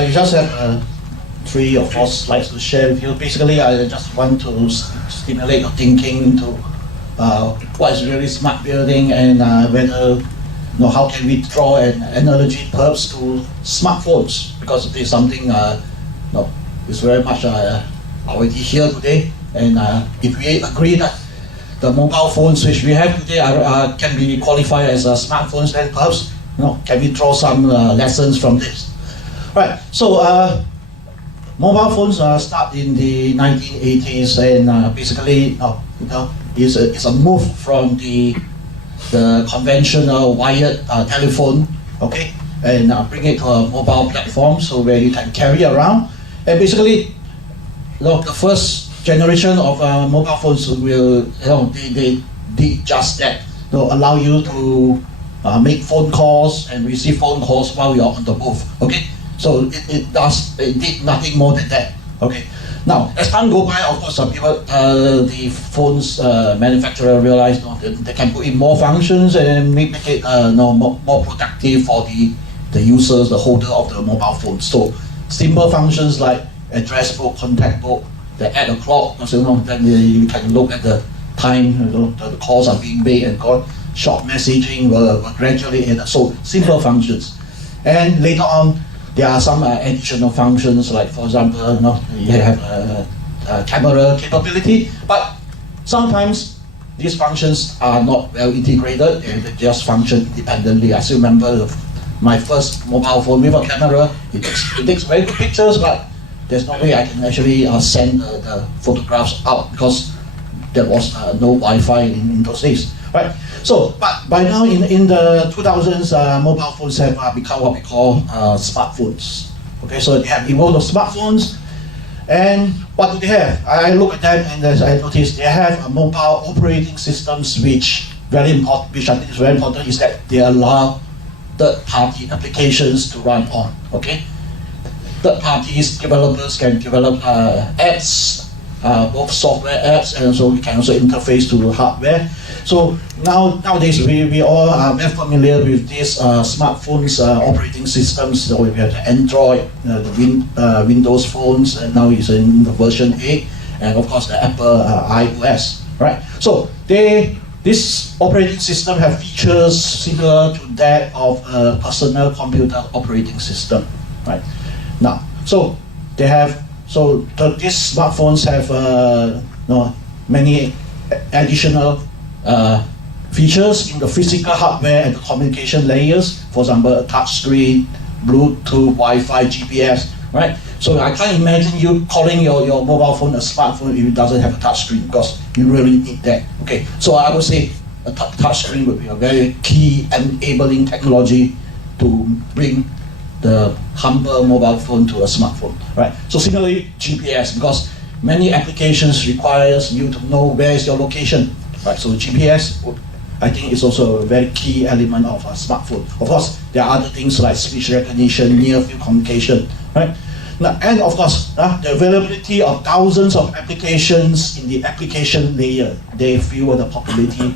I just have 3 or 4 slides to share with you. Basically, I just want to stimulate your thinking into what is really smart building and whether how can we draw an analogy perhaps to smartphones, because it is something is very much already here today. And if we agree that the mobile phones which we have today can be qualified as smartphones, then perhaps can we draw some lessons from this? Right. So mobile phones start in the 1980s, and basically, it's a move from the conventional wired telephone, okay, and bring it to a mobile platform, so where you can carry around. And basically, the first generation of mobile phones will, they did just that. They'll allow you to make phone calls and receive phone calls while you're on the move, okay. So it did nothing more than that. Okay. Now, as time goes by, of course, the phones manufacturer realized they can put in more functions and make it more productive for the users, the holder of the mobile phone. So simple functions like address book, contact book, they add a clock, then you can look at the time, the calls are being made and called. Short messaging will gradually add. So simple functions, and later on, there are some additional functions, like for example, you have a camera capability, but sometimes these functions are not well integrated, they just function independently. I still remember my first mobile phone with a camera. It takes very good pictures, but there's no way I can actually send the photographs out, because there was no Wi-Fi in those days, right? So, but by now in the 2000s, mobile phones have become what we call smartphones. Okay, so they have evolved to smartphones, and what do they have? I look at them and as I noticed, they have mobile operating systems, which I think is very important, is that they allow third-party applications to run on. Okay, third parties, developers can develop apps, both software apps, and so we can also interface to hardware. So nowadays we all are very familiar with these smartphones operating systems. So we have the Android, the Windows phones, and now it's in the version 8, and of course the Apple iOS. Right. So this operating system have features similar to that of a personal computer operating system. Right. Now, so they have. So these smartphones have many additional features in the physical hardware and the communication layers. For example, a touch screen, Bluetooth, Wi-Fi, GPS, right? So I can't imagine you calling your mobile phone a smartphone if it doesn't have a touch screen, because you really need that. Okay, so I would say a touch screen would be a very key enabling technology to bring the humble mobile phone to a smartphone, right? So similarly, GPS, because many applications requires you to know where is your location, right? So GPS, I think, is also a very key element of a smartphone. Of course, there are other things like speech recognition, near-field communication, right? Now, and of course, the availability of thousands of applications in the application layer, they fuel the popularity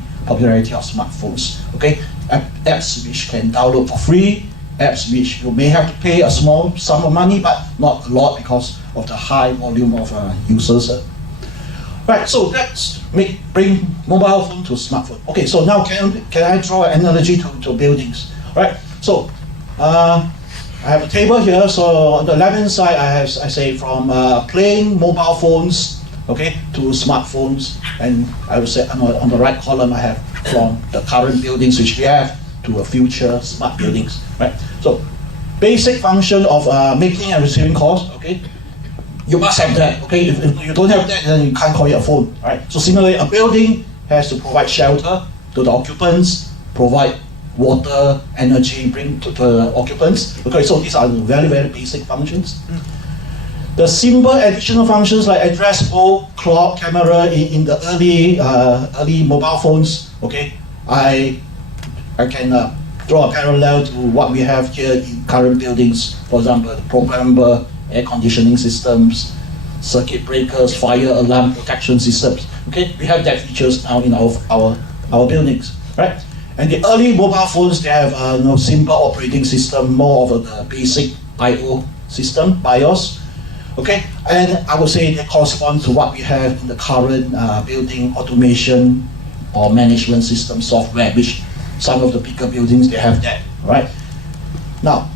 of smartphones. Okay, apps which can download for free, apps which you may have to pay a small sum of money, but not a lot because of the high volume of users. Right, so let's bring mobile phone to smartphone. Okay, so now can I draw an analogy to buildings? Right, so I have a table here. So on the left-hand side, I say from plain mobile phones, okay, to smartphones, and I would say on the right column I have from the current buildings which we have to a future smart buildings, right? So basic function of making and receiving calls, okay? You must have that, okay? If you don't have that, then you can't call it a phone, right? So similarly, a building has to provide shelter to the occupants, provide water, energy, bring to the occupants. Okay, so these are very, very basic functions. The simple additional functions like address book, clock, camera in the early mobile phones, okay? I can draw a parallel to what we have here in current buildings. For example, the programmable air conditioning systems, circuit breakers, fire alarm protection systems. Okay, we have that features now in our buildings, right? And the early mobile phones, they have no simple operating system, more of the basic I/O system, BIOS. Okay, and I would say they correspond to what we have in the current building automation or management system software, which some of the bigger buildings, they have that, right? Now,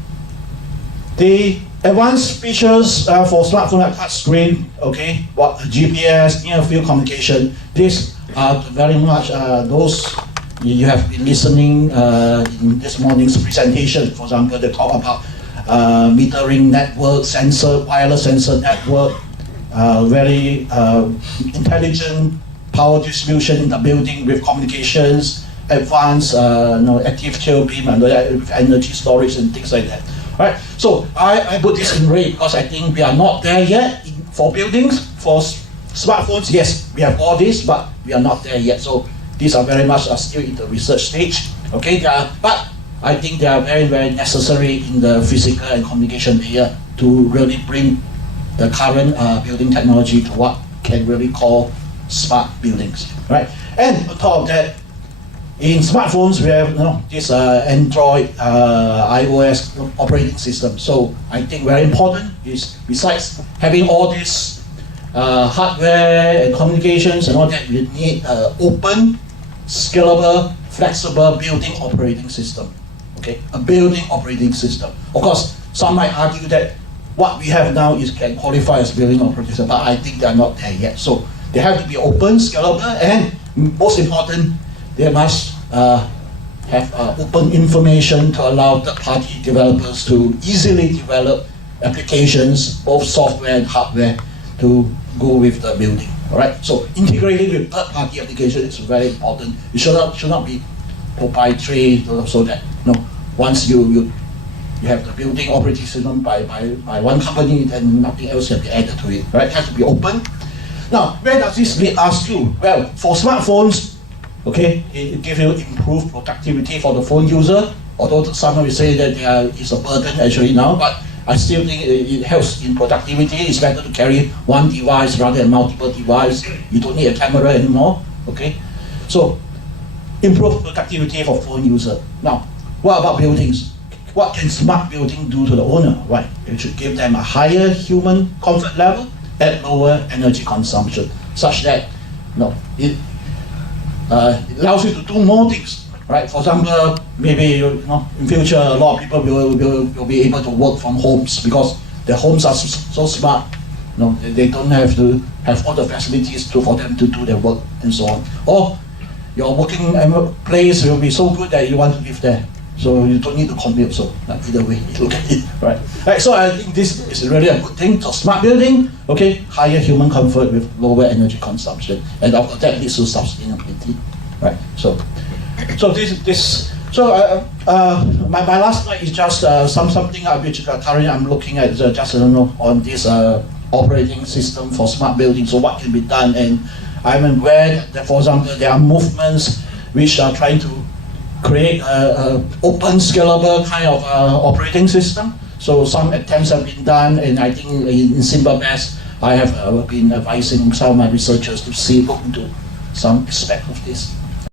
the advanced features for smartphone like touch screen, okay, what GPS, near field communication, these are very much those you have been listening in this morning's presentation. For example, they talk about metering network, sensor, wireless sensor network, very intelligent power distribution in the building with communications, advanced active tail beam and with energy storage and things like that. Right. So I put this in red because I think we are not there yet for buildings. For smartphones, yes, we have all this, but we are not there yet. So these are very much still in the research stage. Okay, but I think they are very, very necessary in the physical and communication layer to really bring the current building technology to what can really call smart buildings, right? And on top of that, in smartphones, we have this Android, iOS operating system. So I think very important is besides having all this hardware and communications and all that, we need open, scalable, flexible building operating system. Okay, a building operating system. Of course, some might argue that what we have now can qualify as building operating system, but I think they are not there yet. So they have to be open, scalable, and most important, they must have open information to allow third-party developers to easily develop applications, both software and hardware, to go with the building. All right. So integrating with third-party applications is very important. It should not be proprietary, so that once you have the building operating system by one company, then nothing else can be added to it. Right? It has to be open. Now, where does this lead us to? Well, for smartphones, okay, it gives you improved productivity for the phone user. Although some will say that it's a burden actually now, but I still think it helps in productivity. It's better to carry one device rather than multiple devices. You don't need a camera anymore. Okay, so improve productivity for phone user. Now, what about buildings? What can smart building do to the owner? Right, it should give them a higher human comfort level at lower energy consumption, such that it allows you to do more things. Right? For example, maybe in future a lot of people will be able to work from homes because their homes are so smart. They don't have to have all the facilities for them to do their work and so on. Or your working place will be so good that you want to live there, so you don't need to commute. So either way, you look at it, right? Right. So I think this is really a good thing. So smart building, okay, higher human comfort with lower energy consumption, and that leads to sustainability, right? So my last slide is just something which currently I'm looking at just on this operating system for smart building. So what can be done, and I'm aware that, for example, there are movements which are trying to create an open, scalable kind of operating system. So some attempts have been done, and I think in Simbabest, I have been advising some of my researchers to look into some aspect of this.